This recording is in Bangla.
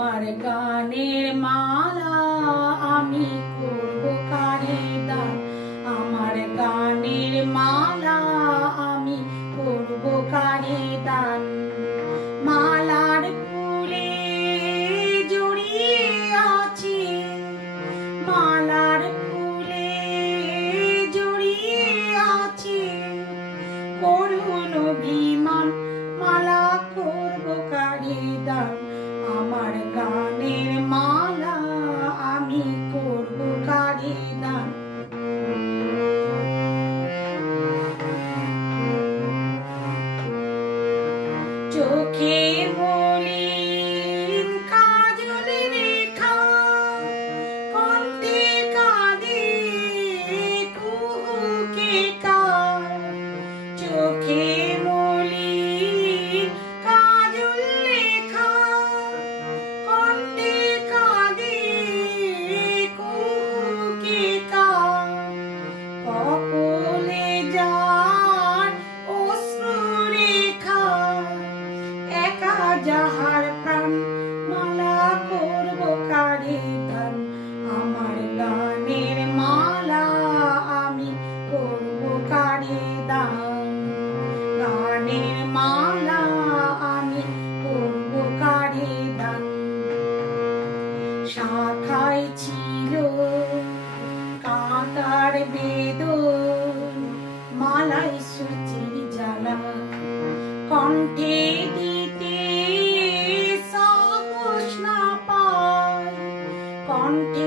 আমার গানের মালা আমি করব কারে দান, আমার গানের মালা আমি করব কারে দান। মালার ফুলে জড়িয়ে আছি, মালার ফুলে জড়িয়ে আছি, করুণ অভিমান মালা করব কারে দান। আমার গানের মালা আমি করব কারে দান। চোখে মলিন কাজল রেখা, কণ্ঠে কাঁদে কুহুকে কার। চোখে মলিন কাজল রেখা, কণ্ঠে কাঁদে কুহুকে কার। কপলে যার অশ্রু রেখা, একা যাহার প্রাণ মালা করব কারে দান। আমার গানের মালা আমি করব কারে দান, গানের মালা আমি করব কারে দান। শাখায় ছিল কাঁটার বেদন, মালায় সূচির জ্বালা, কণ্ঠে দিতে সাহস না পায়, কণ্ঠে